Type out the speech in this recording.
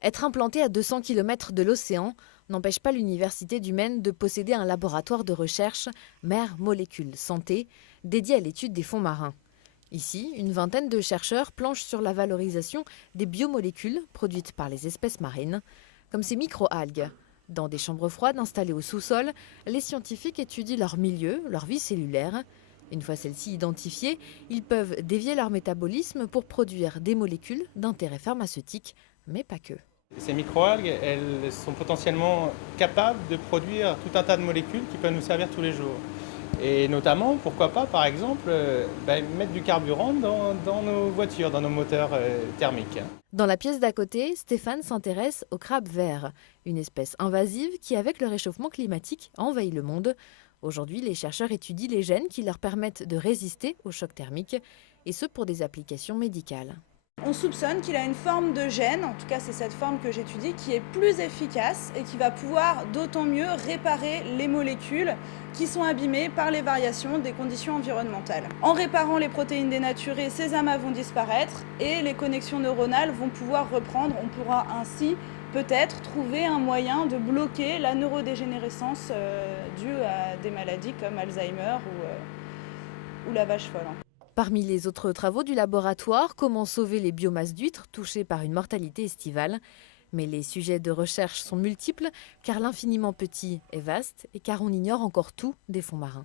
Être implanté à 200 km de l'océan n'empêche pas l'Université du Maine de posséder un laboratoire de recherche Mer Molécules Santé dédié à l'étude des fonds marins. Ici, une vingtaine de chercheurs planchent sur la valorisation des biomolécules produites par les espèces marines, comme ces microalgues. Dans des chambres froides installées au sous-sol, les scientifiques étudient leur milieu, leur vie cellulaire. Une fois celles-ci identifiées, ils peuvent dévier leur métabolisme pour produire des molécules d'intérêt pharmaceutique, mais pas que. Ces microalgues, elles sont potentiellement capables de produire tout un tas de molécules qui peuvent nous servir tous les jours. Et notamment, pourquoi pas, par exemple, mettre du carburant dans nos voitures, dans nos moteurs thermiques. Dans la pièce d'à côté, Stéphane s'intéresse au crabe vert, une espèce invasive qui, avec le réchauffement climatique, envahit le monde. Aujourd'hui, les chercheurs étudient les gènes qui leur permettent de résister au choc thermique, et ce pour des applications médicales. On soupçonne qu'il a une forme de gène, en tout cas c'est cette forme que j'étudie, qui est plus efficace et qui va pouvoir d'autant mieux réparer les molécules qui sont abîmées par les variations des conditions environnementales. En réparant les protéines dénaturées, ces amas vont disparaître et les connexions neuronales vont pouvoir reprendre. On pourra ainsi peut-être trouver un moyen de bloquer la neurodégénérescence due à des maladies comme Alzheimer ou la vache folle. Parmi les autres travaux du laboratoire, comment sauver les biomasses d'huîtres touchées par une mortalité estivale. Mais les sujets de recherche sont multiples, car l'infiniment petit est vaste et car on ignore encore tout des fonds marins.